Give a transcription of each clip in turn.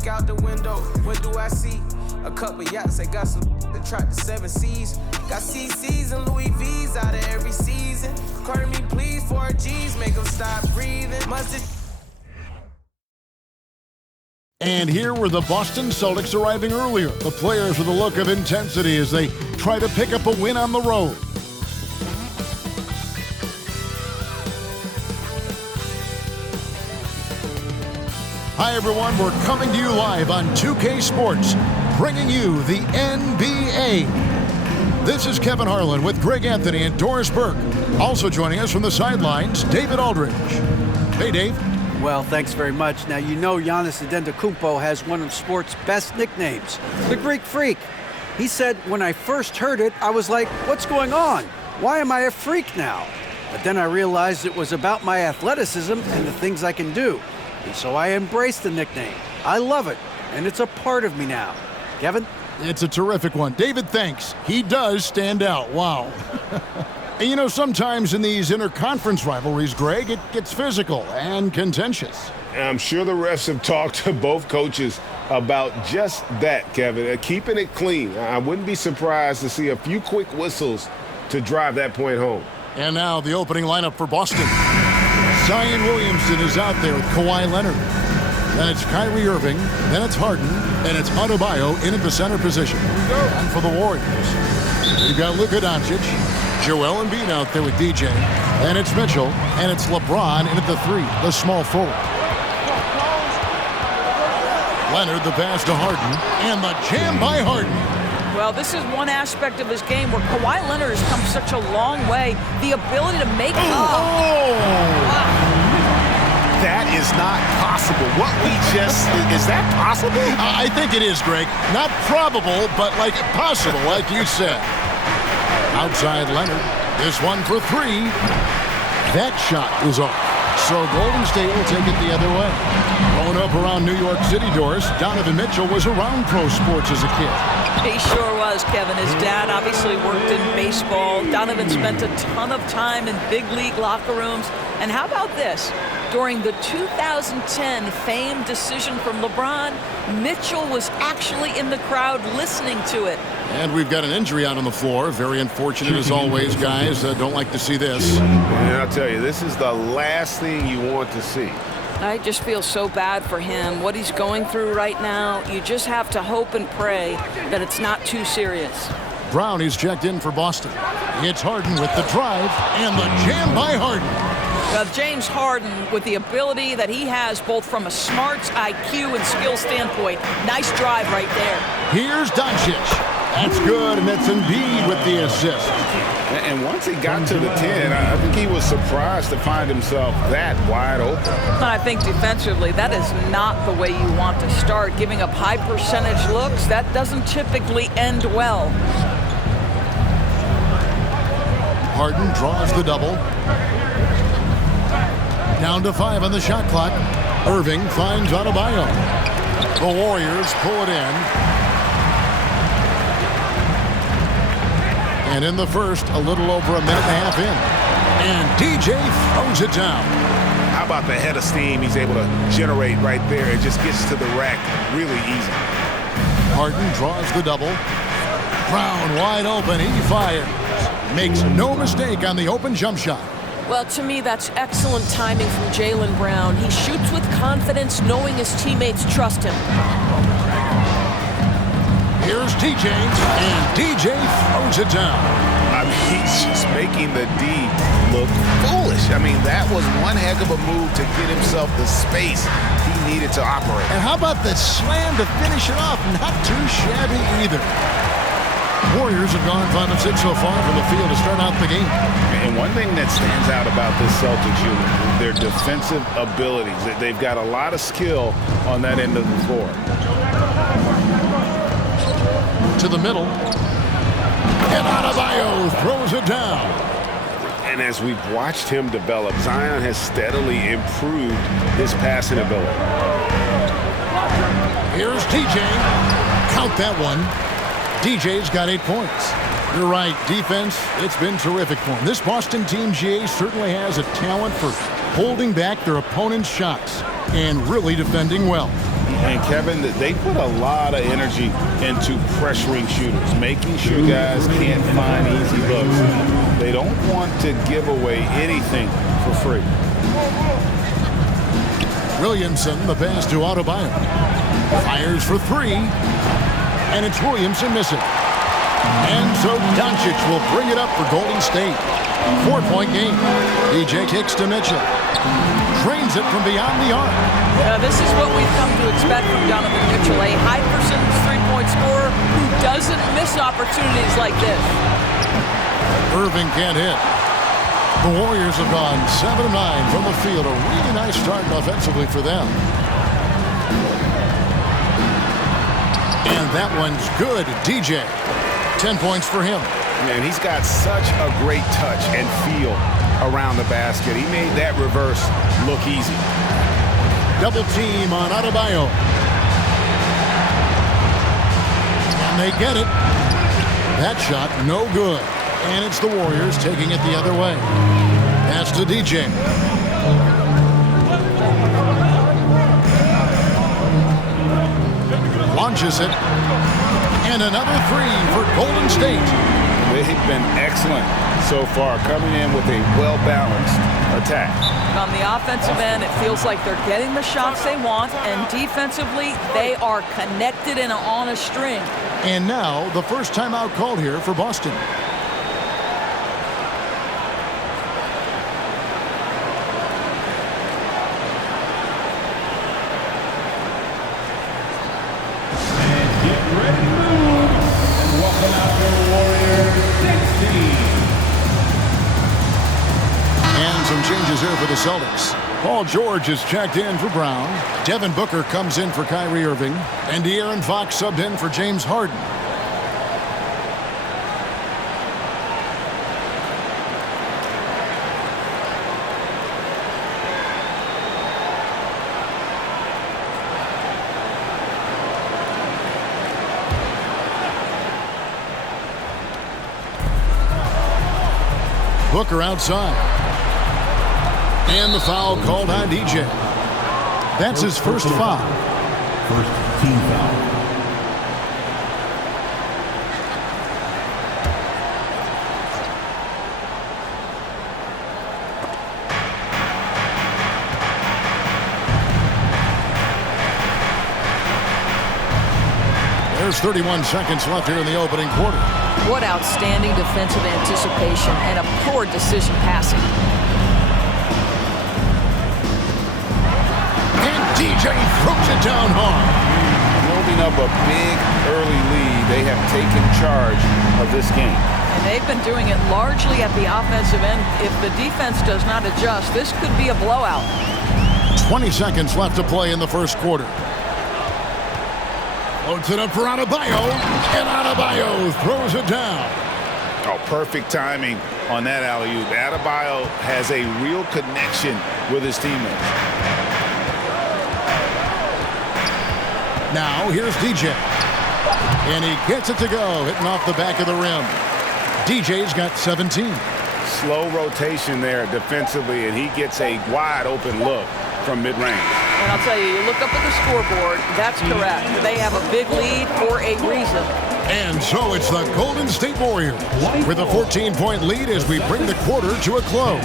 look out the window, what do I see? A couple yachts, I got some that tried the 7 seas. Got CCs and Louis V's out of every season. Carter me please, 4 G's, make them stop breathing. Mustard. And here were the Boston Celtics arriving earlier. The players with a look of intensity as they try to pick up a win on the road. Hi everyone, we're coming to you live on 2K Sports, bringing you the NBA. This is Kevin Harlan with Greg Anthony and Doris Burke. Also joining us from the sidelines, David Aldridge. Hey Dave. Well, thanks very much. Now, you know Giannis Antetokounmpo has one of sports' best nicknames, the Greek Freak. He said, when I first heard it, I was like, what's going on? Why am I a freak now? But then I realized it was about my athleticism and the things I can do. And so I embraced the nickname. I love it, and it's a part of me now. Kevin? It's a terrific one. David, thanks. He does stand out. Wow. And you know, sometimes in these interconference rivalries, Greg, it gets physical and contentious. I'm sure the refs have talked to both coaches about just that, Kevin. Keeping it clean. I wouldn't be surprised to see a few quick whistles to drive that point home. And now the opening lineup for Boston. Zion Williamson is out there with Kawhi Leonard. Then it's Kyrie Irving, then it's Harden, and it's Adebayo in at the center position. And for the Warriors, you've got Luka Doncic, Joel Embiid out there with DJ, and it's Mitchell, and it's LeBron in at the 3, the small forward. Leonard the pass to Harden, and the jam by Harden. Well, this is one aspect of his game where Kawhi Leonard has come such a long way. The ability to make That is not possible. What we just, is that possible? I think it is, Greg. Not probable, but like possible, like you said. Outside Leonard, this one for 3. That shot is off. So Golden State will take it the other way. Growing up around New York City, Doris, Donovan Mitchell was around pro sports as a kid. He sure was, Kevin. His dad obviously worked in baseball. Donovan spent a ton of time in big league locker rooms. And how about this? During the 2010 famed decision from LeBron, Mitchell was actually in the crowd listening to it. And we've got an injury out on the floor. Very unfortunate as always, guys. Don't like to see this. And I'll tell you, this is the last thing you want to see. I just feel so bad for him. What he's going through right now, you just have to hope and pray that it's not too serious. Brown is checked in for Boston. It's Harden with the drive and the jam by Harden. James Harden, with the ability that he has both from a smarts, IQ, and skill standpoint, nice drive right there. Here's Doncic. That's good, and that's Embiid with the assist. And once he got to the 10, I think he was surprised to find himself that wide open. I think defensively, that is not the way you want to start. Giving up high percentage looks, that doesn't typically end well. Harden draws the double. Down to 5 on the shot clock. Irving finds Adebayo. The Warriors pull it in. And in the first, a little over a minute and a half in. And DJ throws it down. How about the head of steam he's able to generate right there? It just gets to the rack really easy. Harden draws the double. Brown wide open. He fires. Makes no mistake on the open jump shot. Well, to me, that's excellent timing from Jaylen Brown. He shoots with confidence, knowing his teammates trust him. Here's TJ, and DJ throws it down. I mean, he's just making the D look foolish. I mean, that was one heck of a move to get himself the space he needed to operate. And how about the slam to finish it off? Not too shabby either. Warriors have gone 5 of 6 so far from the field to start out the game. And one thing that stands out about this Celtics unit is their defensive abilities. They've got a lot of skill on that end of the floor. To the middle. And Adebayo throws it down. And as we've watched him develop, Zion has steadily improved his passing ability. Here's TJ. Count that one. DJ's got 8 points. You're right, defense, it's been terrific for him. This Boston team, GA, certainly has a talent for holding back their opponent's shots and really defending well. And Kevin, they put a lot of energy into pressuring shooters, making sure guys can't find easy looks. They don't want to give away anything for free. Williamson, the pass to Adebayo. Fires for three. And it's Williamson missing. And so Doncic will bring it up for Golden State. 4-point game. DJ kicks to Mitchell. Drains it from beyond the arc. This is what we've come to expect from Donovan Mitchell, a high percentage three-point scorer who doesn't miss opportunities like this. Irving can't hit. The Warriors have gone 7 of 9 from the field. A really nice start offensively for them. And that one's good. DJ, 10 points for him. Man, he's got such a great touch and feel around the basket. He made that reverse look easy. Double team on Adebayo. And they get it. That shot, no good. And it's the Warriors taking it the other way. Pass to DJ. Launches it. And another three for Golden State. They've been excellent so far, coming in with a well-balanced attack. On the offensive end, it feels like they're getting the shots they want, and defensively, they are connected and on a string. And now, the first timeout called here for Boston. Changes here for the Celtics. Paul George is checked in for Brown. Devin Booker comes in for Kyrie Irving. And De'Aaron Fox subbed in for James Harden. Booker outside. And the foul called on DJ. That's his first foul. First team foul. There's 31 seconds left here in the opening quarter. What outstanding defensive anticipation and a poor decision passing. DJ throws it down hard. Building up a big early lead, they have taken charge of this game. And they've been doing it largely at the offensive end. If the defense does not adjust, this could be a blowout. 20 seconds left to play in the first quarter. Loads it up for Adebayo, and Adebayo throws it down. Oh, perfect timing on that alley-oop. Adebayo has a real connection with his teammates. Now, here's DJ. And he gets it to go, hitting off the back of the rim. DJ's got 17. Slow rotation there defensively, and he gets a wide-open look from mid-range. And I'll tell you, you look up at the scoreboard, that's correct. They have a big lead for a reason. And so it's the Golden State Warriors with a 14-point lead as we bring the quarter to a close.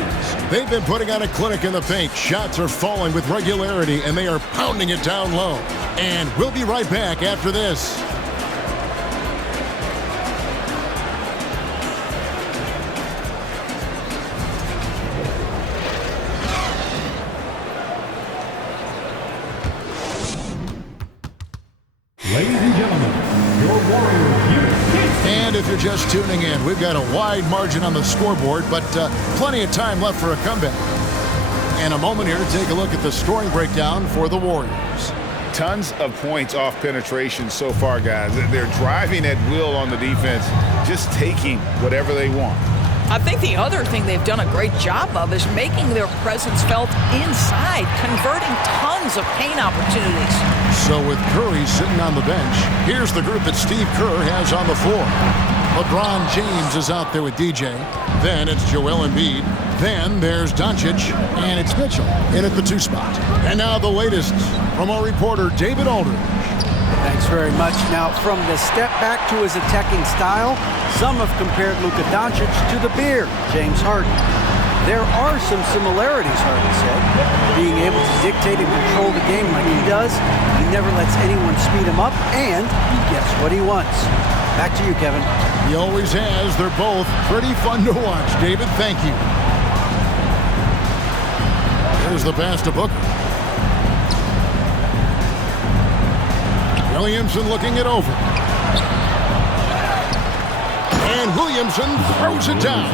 They've been putting on a clinic in the paint. Shots are falling with regularity, and they are pounding it down low. And we'll be right back after this. Ladies and gentlemen, your Warriors. And if you're just tuning in, we've got a wide margin on the scoreboard, but plenty of time left for a comeback. And a moment here to take a look at the scoring breakdown for the Warriors. Tons of points off penetration so far, guys. They're driving at will on the defense, just taking whatever they want. I think the other thing they've done a great job of is making their presence felt inside, converting tons of paint opportunities. So with Curry sitting on the bench, here's the group that Steve Kerr has on the floor. LeBron James is out there with DJ. Then it's Joel Embiid. Then there's Doncic. And it's Mitchell in at the 2 spot. And now the latest from our reporter, David Aldridge. Thanks very much. Now, from the step back to his attacking style, some have compared Luka Doncic to the bear, James Harden. There are some similarities, Harden said. Being able to dictate and control the game like he does, he never lets anyone speed him up, and he gets what he wants. Back to you, Kevin. He always has. They're both pretty fun to watch. David, thank you. Here's the pass to Booker. Williamson looking it over. And Williamson throws it down.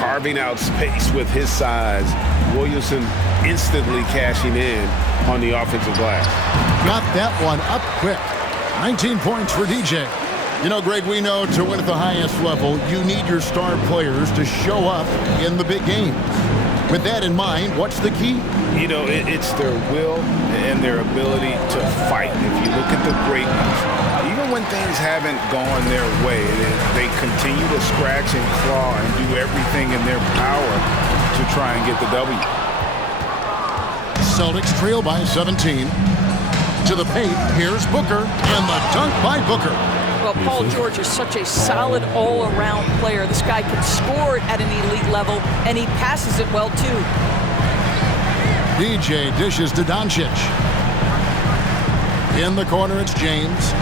Carving out space with his size. Williamson instantly cashing in on the offensive glass. Got that one up quick. 19 points for DJ. You know, Greg, we know to win at the highest level, you need your star players to show up in the big games. With that in mind, what's the key? You know, it's their will and their ability to fight. If you look at the great ones, even when things haven't gone their way, they continue to scratch and claw and do everything in their power to try and get the W. Celtics trail by 17. To the paint, here's Booker, and the dunk by Booker. Well, Paul George is such a solid all-around player. This guy can score at an elite level, and he passes it well, too. DJ dishes to Doncic. In the corner, it's James.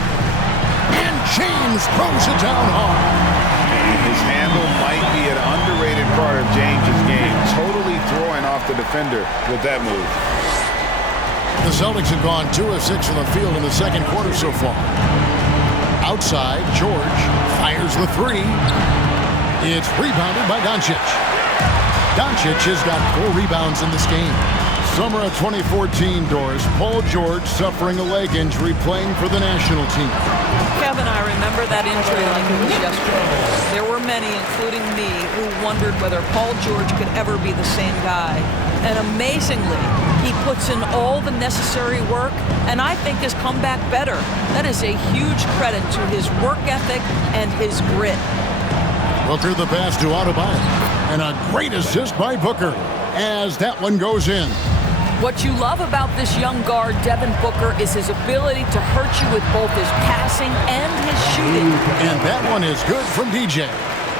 And James throws it down hard. His handle might be an underrated part of James's game. Totally throwing off the defender with that move. The Celtics have gone 2 of 6 from the field in the second quarter so far. Outside, George fires the 3. It's rebounded by Doncic. Doncic has got 4 rebounds in this game. Summer of 2014, Doris. Paul George suffering a leg injury playing for the national team. Kevin, I remember that injury like it was yesterday. There were many, including me, who wondered whether Paul George could ever be the same guy. And amazingly, he puts in all the necessary work, and I think has come back better. That is a huge credit to his work ethic and his grit. Booker the pass to Adebayo. And a great assist by Booker as that one goes in. What you love about this young guard, Devin Booker, is his ability to hurt you with both his passing and his shooting. And that one is good from DJ.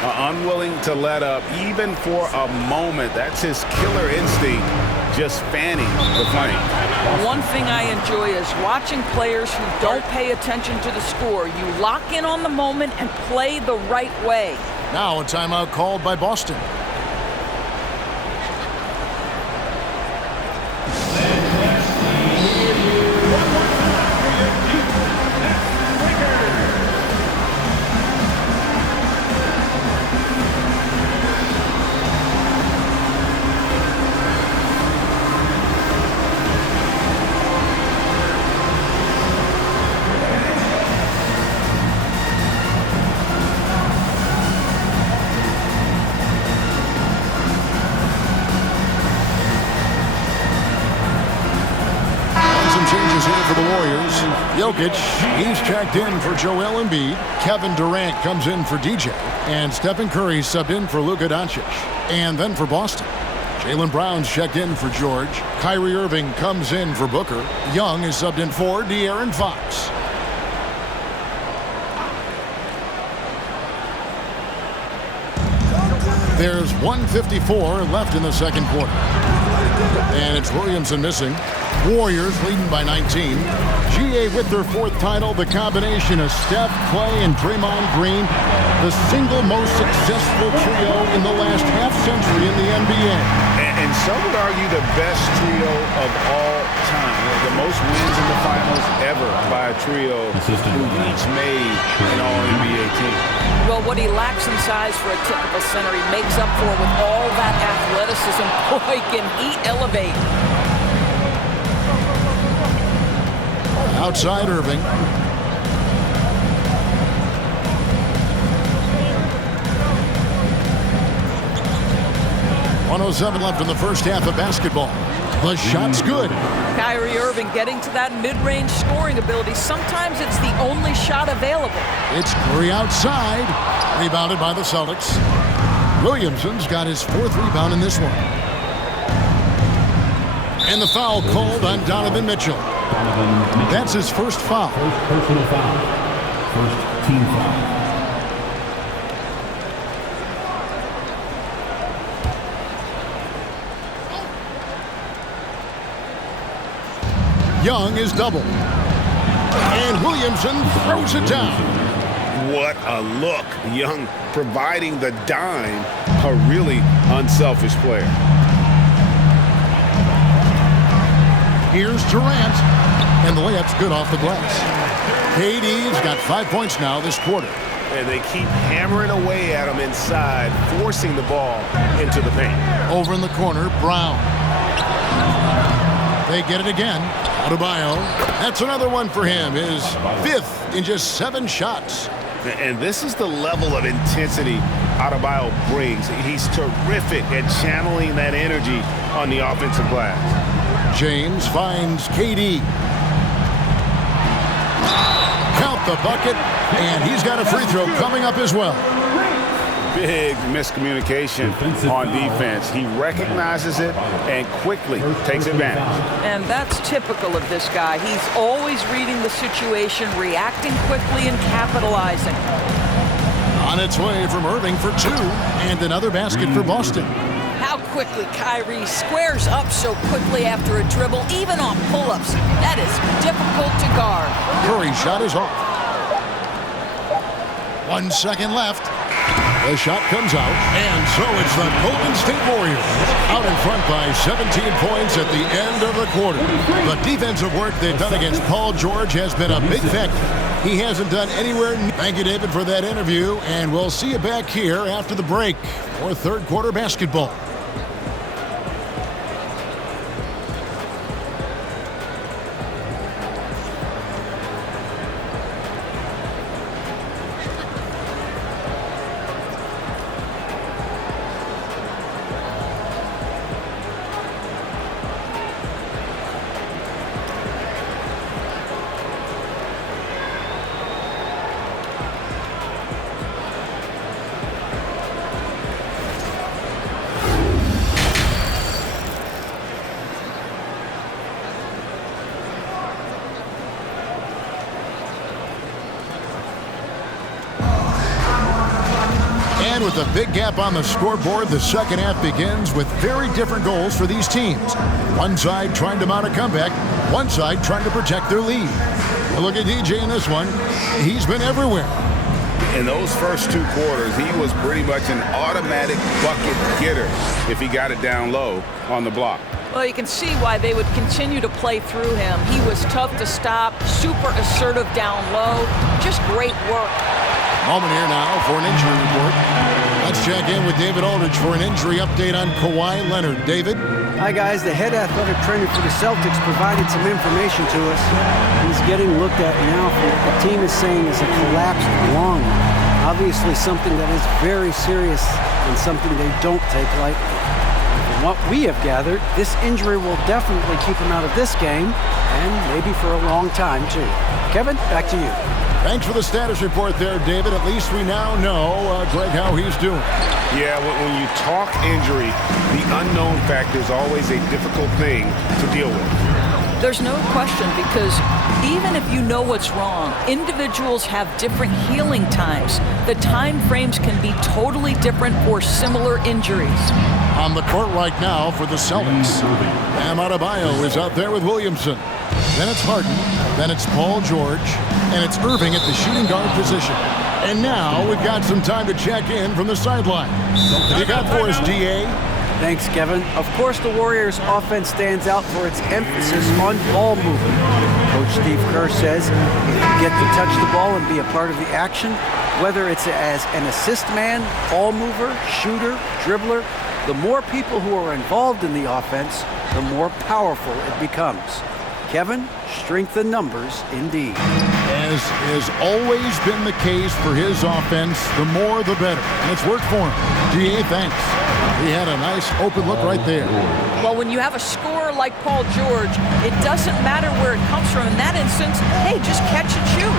Unwilling to let up even for a moment. That's his killer instinct, just fanning the flame. One thing I enjoy is watching players who don't pay attention to the score. You lock in on the moment and play the right way. Now a timeout called by Boston. Jokic, he's checked in for Joel Embiid. Kevin Durant comes in for DJ. And Stephen Curry subbed in for Luka Doncic. And then for Boston, Jaylen Brown's checked in for George. Kyrie Irving comes in for Booker. Young is subbed in for De'Aaron Fox. There's 1:54 left in the second quarter. And it's Williamson missing. Warriors leading by 19. GA with their 4th title, the combination of Steph, Clay, and Draymond Green, the single most successful trio in the last half-century in the NBA. And some would argue the best trio of all time. The most wins in the finals ever by a trio who each made an All-NBA team. Well, what he lacks in size for a typical center, he makes up for with all that athleticism. Boy, can he elevate. Outside Irving. .107 left in the first half of basketball. The shot's good. Kyrie Irving getting to that mid-range scoring ability. Sometimes it's the only shot available. It's Curry outside. Rebounded by the Celtics. Williamson's got his 4th rebound in this one. And the foul called on Donovan Mitchell. That's his first foul. First personal foul. First team foul. Young is double. And Williamson throws it down. What a look. Young providing the dime. A really unselfish player. Here's Durant. And the layup's good off the glass. KD's got 5 points now this quarter. And they keep hammering away at him inside, forcing the ball into the paint. Over in the corner, Brown. They get it again. Adebayo. That's another one for him. His 5th in just 7 shots. And this is the level of intensity Adebayo brings. He's terrific at channeling that energy on the offensive glass. James finds KD. Count the bucket, and he's got a free throw coming up as well. Big miscommunication on defense. He recognizes it and quickly takes advantage. And that's typical of this guy. He's always reading the situation, reacting quickly, and capitalizing. On its way from Irving for 2, and another basket for Boston. How quickly Kyrie squares up so quickly after a dribble, even on pull-ups. That is difficult to guard. Curry's shot is off. 1 second left. The shot comes out, and so it's the Golden State Warriors out in front by 17 points at the end of the quarter. The defensive work they've done against Paul George has been a big factor. He hasn't done anywhere near. Thank you, David, for that interview, and we'll see you back here after the break for 3rd quarter basketball. And with a big gap on the scoreboard, the second half begins with very different goals for these teams. One side trying to mount a comeback, one side trying to protect their lead. Well, look at DJ in this one. He's been everywhere. In those first 2 quarters, he was pretty much an automatic bucket getter if he got it down low on the block. Well, you can see why they would continue to play through him. He was tough to stop, super assertive down low, just great work. Moment here now for an injury report. Let's check in with David Aldridge for an injury update on Kawhi Leonard. David? Hi, guys. The head athletic trainer for the Celtics provided some information to us. He's getting looked at now for what the team is saying is a collapsed lung. Obviously something that is very serious and something they don't take lightly. From what we have gathered, this injury will definitely keep him out of this game and maybe for a long time, too. Kevin, back to you. Thanks for the status report there, David. At least we now know, Greg, how he's doing. Yeah, when you talk injury, the unknown factor is always a difficult thing to deal with. There's no question, because even if you know what's wrong, individuals have different healing times. The time frames can be totally different for similar injuries. On the court right now for the Celtics, Bam Adebayo is out there with Williamson. Then it's Harden, then it's Paul George, and it's Irving at the shooting guard position. And now we've got some time to check in from the sideline. What do you got for us, DA? Thanks, Kevin. Of course, the Warriors' offense stands out for its emphasis on ball movement. Coach Steve Kerr says if you get to touch the ball and be a part of the action, whether it's as an assist man, ball mover, shooter, dribbler, the more people who are involved in the offense, the more powerful it becomes. Kevin, strength in numbers indeed. As has always been the case for his offense, the more the better. And it's worked for him. DA, thanks. He had a nice open look right there. Well, when you have a scorer like Paul George, it doesn't matter where it comes from. In that instance, hey, just catch and shoot.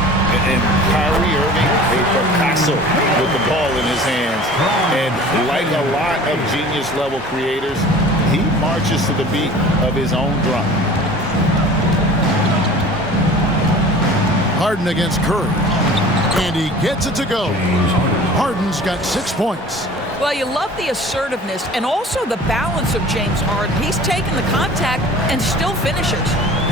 And Kyrie Irving, a Picasso with the ball in his hands. And like a lot of genius-level creators, he marches to the beat of his own drum. Harden against Curry. And he gets it to go. Harden's got 6 points. Well, you love the assertiveness and also the balance of James Harden. He's taken the contact and still finishes.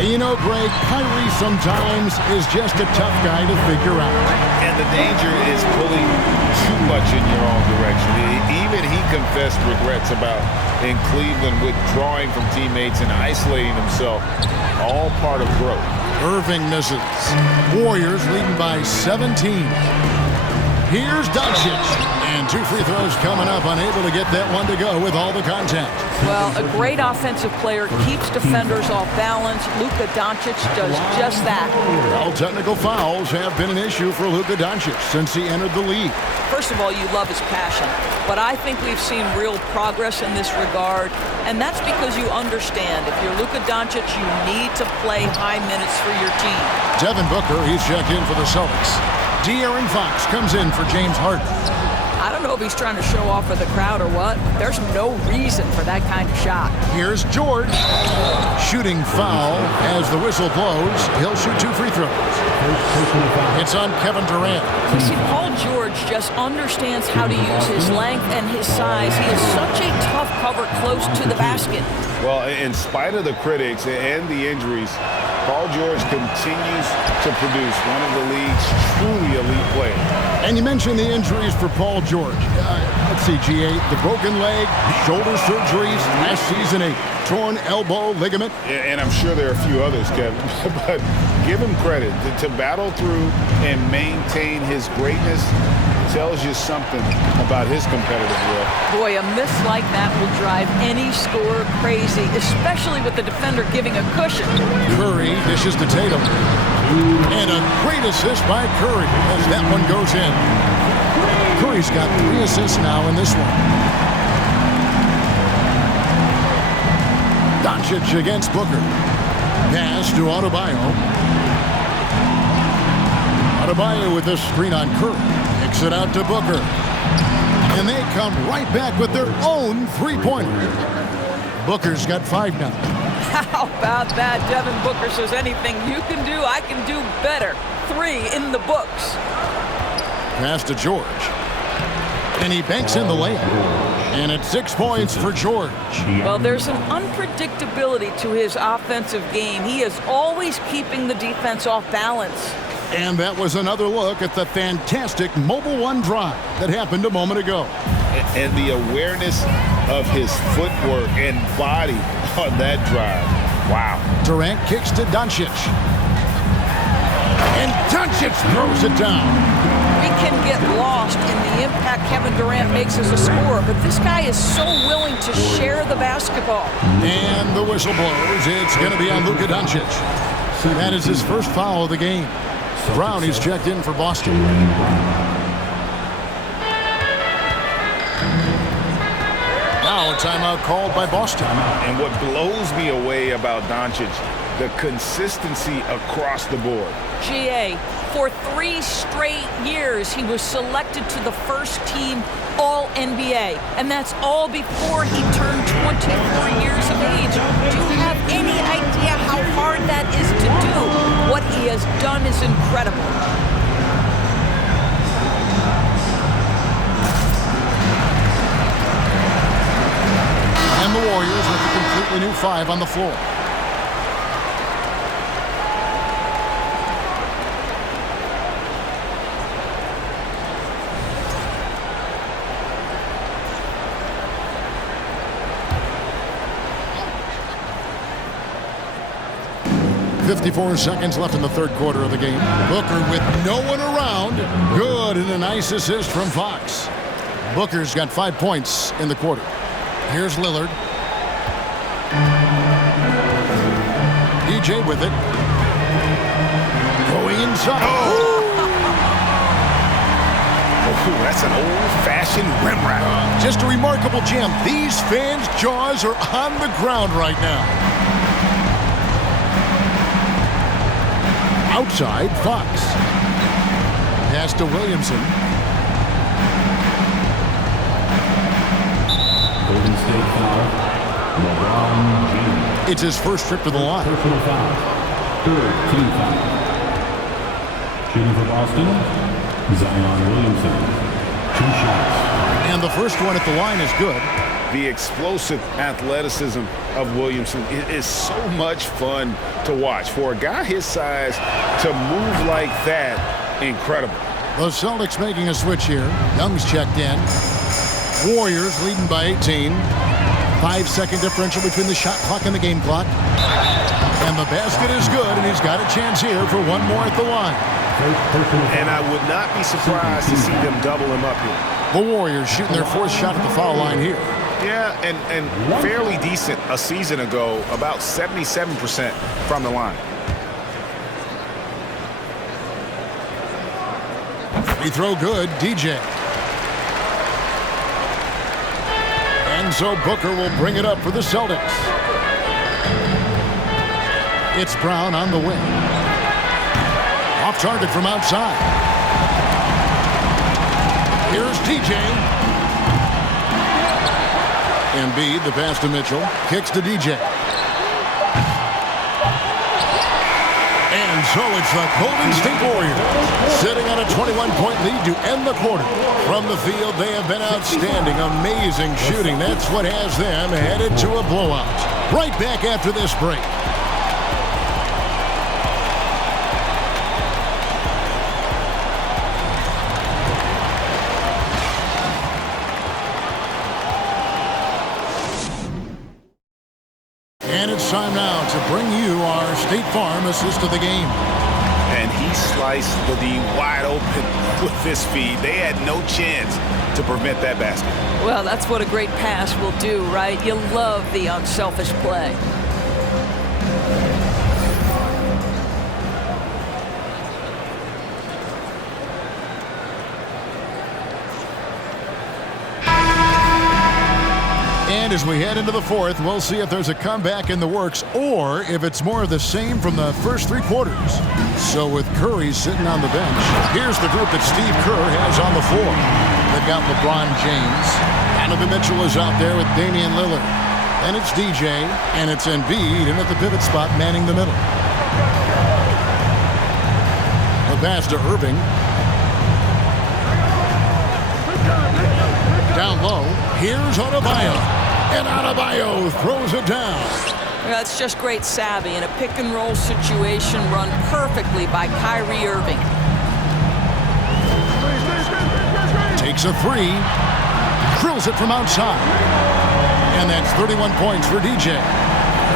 You know, Greg, Kyrie sometimes is just a tough guy to figure out. And the danger is pulling too much in your own direction. Even he confessed regrets about in Cleveland withdrawing from teammates and isolating himself. All part of growth. Irving misses. Warriors leading by 17. Here's Doncic. And 2 free throws coming up, unable to get that one to go with all the contact. Well, a great offensive player keeps defenders off balance. Luka Doncic does just that. All technical fouls have been an issue for Luka Doncic since he entered the league. First of all, you love his passion. But I think we've seen real progress in this regard. And that's because you understand if you're Luka Doncic, you need to play high minutes for your team. Devin Booker, he's checked in for the Celtics. De'Aaron Fox comes in for James Harden. I don't know if he's trying to show off for the crowd or what. There's no reason for that kind of shot. Here's George. Shooting foul as the whistle blows. He'll shoot 2 free throws. It's on Kevin Durant. You see, Paul George just understands how to use his length and his size. He is such a tough cover close to the basket. Well, in spite of the critics and the injuries, Paul George continues to produce one of the league's truly elite players. And you mentioned the injuries for Paul George. Let's see, GA, the broken leg, shoulder surgeries, last season a torn elbow ligament. And I'm sure there are a few others, Kevin, but give him credit. To battle through and maintain his greatness tells you something about his competitive will. Boy, a miss like that will drive any scorer crazy, especially with the defender giving a cushion. Curry dishes to Tatum. And a great assist by Curry as that one goes in. Curry's got 3 assists now in this one. Doncic against Booker. Pass to Adebayo. Adebayo with this screen on Curry. Kicks it out to Booker. And they come right back with their own three-pointer. Booker's got 5 now. How about that? Devin Booker says anything you can do, I can do better. 3 in the books. Pass to George. And he banks in the layup. And it's 6 points for George. Well, there's an unpredictability to his offensive game. He is always keeping the defense off balance. And that was another look at the fantastic Mobile One drive that happened a moment ago. And the awareness of his footwork and body on that drive. Wow. Durant kicks to Doncic. And Doncic throws it down. We can get lost in the impact Kevin Durant makes as a scorer, but this guy is so willing to share the basketball. And the whistle blows. It's going to be on Luka Doncic. That is his first foul of the game. Brown, he's checked in for Boston. Now a timeout called by Boston. And what blows me away about Doncic, the consistency across the board. GA, for 3 straight years, he was selected to the first team All-NBA. And that's all before he turned 24 years of age. Do you have any idea how hard that is to do? What he has done is incredible. And the Warriors with a completely new 5 on the floor. .54 seconds left in the third quarter of the game. Booker with no one around. Good, and a nice assist from Fox. Booker's got 5 points in the quarter. Here's Lillard. DJ with it. Going inside. Oh! Ooh, that's an old-fashioned rim wrap. Just a remarkable jam. These fans' jaws are on the ground right now. Outside, Fox. Pass to Williamson. Golden State foul. LeBron James. It's his first trip to the line. Personal foul. Third team foul. Shooting for Boston, Zion Williamson. 2 shots. And the first one at the line is good. The explosive athleticism of Williamson is so much fun to watch. For a guy his size to move like that, incredible. The Celtics making a switch here. Young's checked in. Warriors leading by 18. 5-second differential between the shot clock and the game clock. And the basket is good, and he's got a chance here for one more at the line. And I would not be surprised to see them double him up here. The Warriors shooting their 4th shot at the foul line here. Yeah, and fairly decent a season ago, about 77% from the line. Free throw good, DJ. And so Booker will bring it up for the Celtics. It's Brown on the wing. Off target from outside. Here's DJ. Embiid, the pass to Mitchell. Kicks to DJ. And so it's the Golden State Warriors sitting on a 21-point lead to end the quarter. From the field, they have been outstanding. Amazing shooting. That's what has them headed to a blowout. Right back after this break. And it's time now to bring you our State Farm assist of the game. And he sliced the D wide open with this feed. They had no chance to prevent that basket. Well, that's what a great pass will do, right? You love the unselfish play. And as we head into the 4th, we'll see if there's a comeback in the works or if it's more of the same from the first 3 quarters. So with Curry sitting on the bench, here's the group that Steve Kerr has on the floor. They've got LeBron James. Donovan Mitchell is out there with Damian Lillard. And it's DJ, and it's Embiid in at the pivot spot manning the middle. The pass to Irving. Down low, here's Adebayo. And Adebayo throws it down. That's just great savvy in a pick-and-roll situation run perfectly by Kyrie Irving. Takes a 3. Drills it from outside. And that's 31 points for DJ.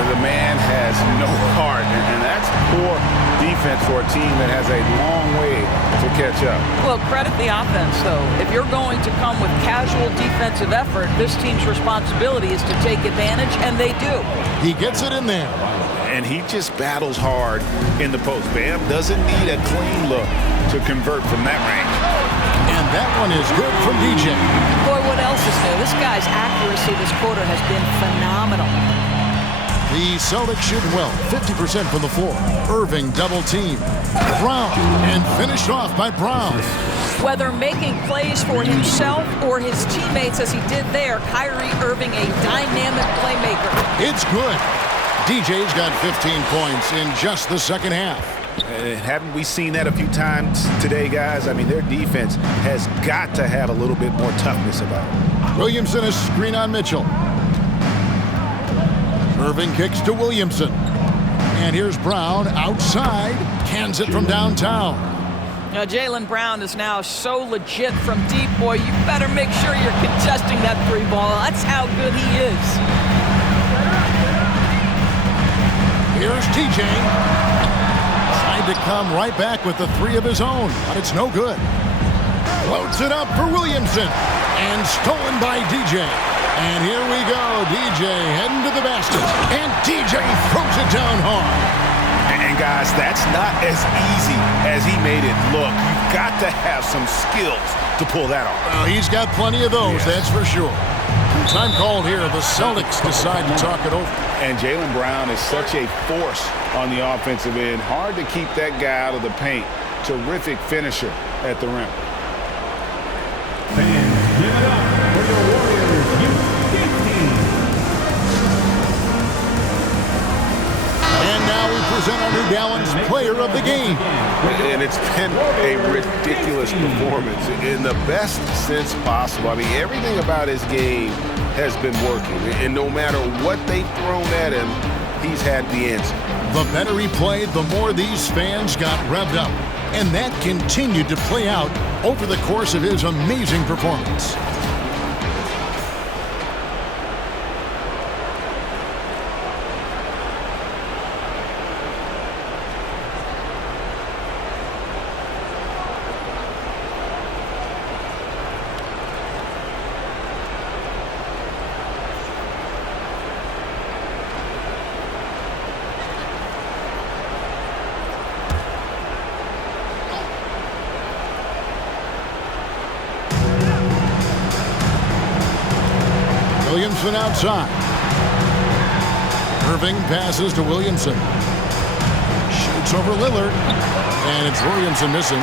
The man has no heart, and that's poor defense for a team that has a long way to catch up. Well, credit the offense, though. If you're going to come with casual defensive effort, this team's responsibility is to take advantage, and they do. He gets it in there. And he just battles hard in the post. Bam doesn't need a clean look to convert from that range. And that one is good from DJ. Boy, what else is new? This guy's accuracy this quarter has been phenomenal. The Celtics shoot well, 50% from the floor. Irving double team. Brown, and finished off by Brown. Whether making plays for himself or his teammates as he did there, Kyrie Irving a dynamic playmaker. It's good. DJ's got 15 points in just the second half. Haven't we seen that a few times today, guys? I mean, their defense has got to have a little bit more toughness about it. Williamson is screen on Mitchell. Irving kicks to Williamson. And here's Brown outside. Cans it from downtown. Now, Jaylen Brown is now so legit from deep, boy. You better make sure you're contesting that 3 ball. That's how good he is. Here's TJ. Tried to come right back with the 3 of his own, but it's no good. Floats it up for Williamson. And stolen by DJ. And here we go. DJ heading to the basket. And DJ throws it down hard. And guys, that's not as easy as he made it look. You've got to have some skills to pull that off. Well, he's got plenty of those, that's for sure. Time called here. The Celtics decide to talk it over. And Jaylen Brown is such a force on the offensive end. Hard to keep that guy out of the paint. Terrific finisher at the rim. Fans, give it up for the Warriors U15. And now we present our New Balance Player of the Game. And it's been a ridiculous performance in the best sense possible. I mean, everything about his game has been working. And no matter what they've thrown at him, he's had the answer. The better he played, the more these fans got revved up. And that continued to play out over the course of his amazing performance. Williamson outside. Irving passes to Williamson. Shoots over Lillard. And it's Williamson missing.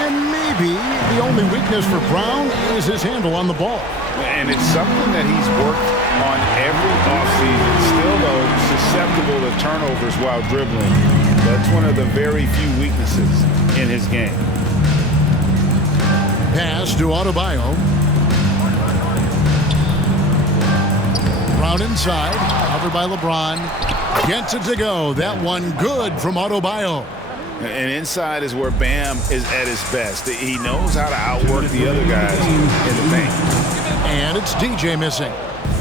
And maybe the only weakness for Brown is his handle on the ball. And it's something that he's worked on every offseason. Still, though, susceptible to turnovers while dribbling. That's one of the very few weaknesses in his game. Pass to Adebayo. Brown inside, covered by LeBron. Gets it to go. That one good from Adebayo. And inside is where Bam is at his best. He knows how to outwork the other guys in the paint. And it's DJ missing.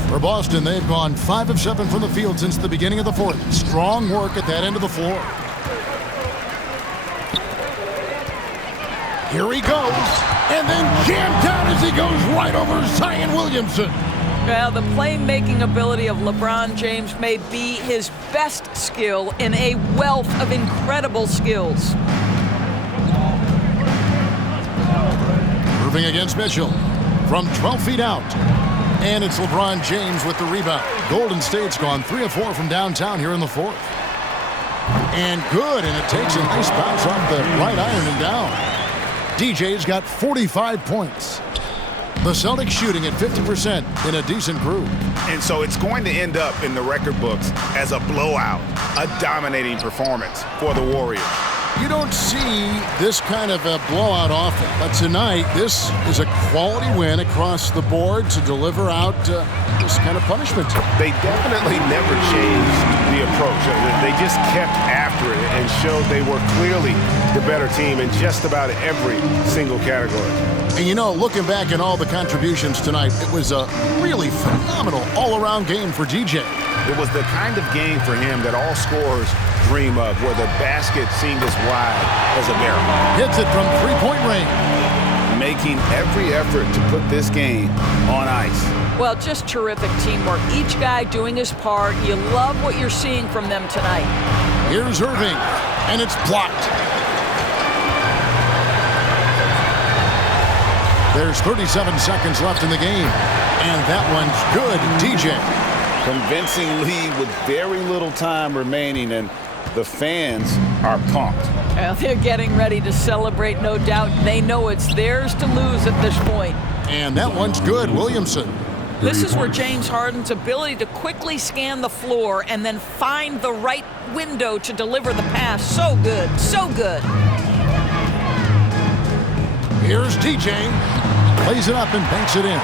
For Boston, they've gone 5 of 7 from the field since the beginning of the fourth. Strong work at that end of the floor. Here he goes. And then jammed down as he goes right over Zion Williamson. Well, the playmaking ability of LeBron James may be his best skill in a wealth of incredible skills. Irving against Mitchell from 12 feet out. And it's LeBron James with the rebound. Golden State's gone 3 of 4 from downtown here in the fourth. And good, and it takes a nice bounce off the right iron and down. DJ's got 45 points. The Celtics shooting at 50% in a decent groove. And so it's going to end up in the record books as a blowout, a dominating performance for the Warriors. You don't see this kind of a blowout often, but tonight this is a quality win across the board to deliver out this kind of punishment. They definitely never changed the approach. They just kept after it and showed they were clearly the better team in just about every single category. And you know, looking back at all the contributions tonight, it was a really phenomenal all-around game for DJ. It was the kind of game for him that all scorers dream of, where the basket seemed as wide as a barrel. Hits it from three-point range. Making every effort to put this game on ice. Well, just terrific teamwork. Each guy doing his part. You love what you're seeing from them tonight. Here's Irving, and it's blocked. There's 37 seconds left in the game, and that one's good, DJ. Convincing lead with very little time remaining, and the fans are pumped. Well, they're getting ready to celebrate, no doubt. They know it's theirs to lose at this point. And that one's good, Williamson. This is where James Harden's ability to quickly scan the floor and then find the right window to deliver the pass. So good, so good. Here's DJ. Plays it up and banks it in.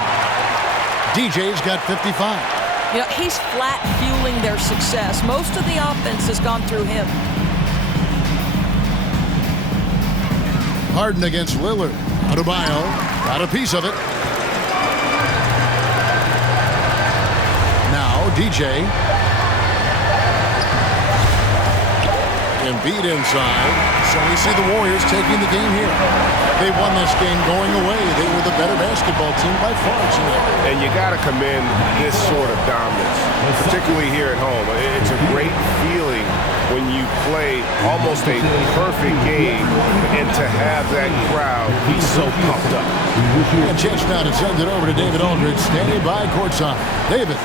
DJ's got 55. You know, he's flat fueling their success. Most of the offense has gone through him. Harden against Lillard. Adebayo got a piece of it. Now DJ. Embiid inside. So we see the Warriors taking the game here. They won this game going away. They were the better basketball team by far tonight. And you got to commend this sort of dominance, particularly here at home. It's a great feeling when you play almost a perfect game and to have that crowd be so pumped up. A chance now to send it over to David Aldridge, standing by courtside. David.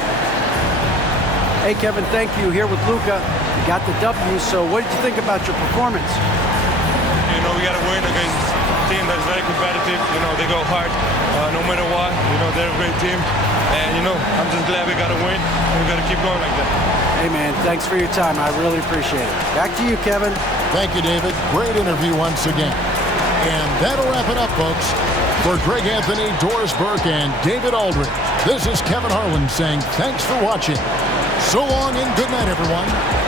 Hey, Kevin, thank you. Here with Luka. You got the W, so what did you think about your performance? You know, we got to win against a team that's very competitive. You know, they go hard no matter what. You know, they're a great team. And, you know, I'm just glad we got to win, and we got to keep going like that. Hey, man, thanks for your time. I really appreciate it. Back to you, Kevin. Thank you, David. Great interview once again. And that'll wrap it up, folks. For Greg Anthony, Doris Burke, and David Aldridge, this is Kevin Harlan saying thanks for watching. So long and good night, everyone.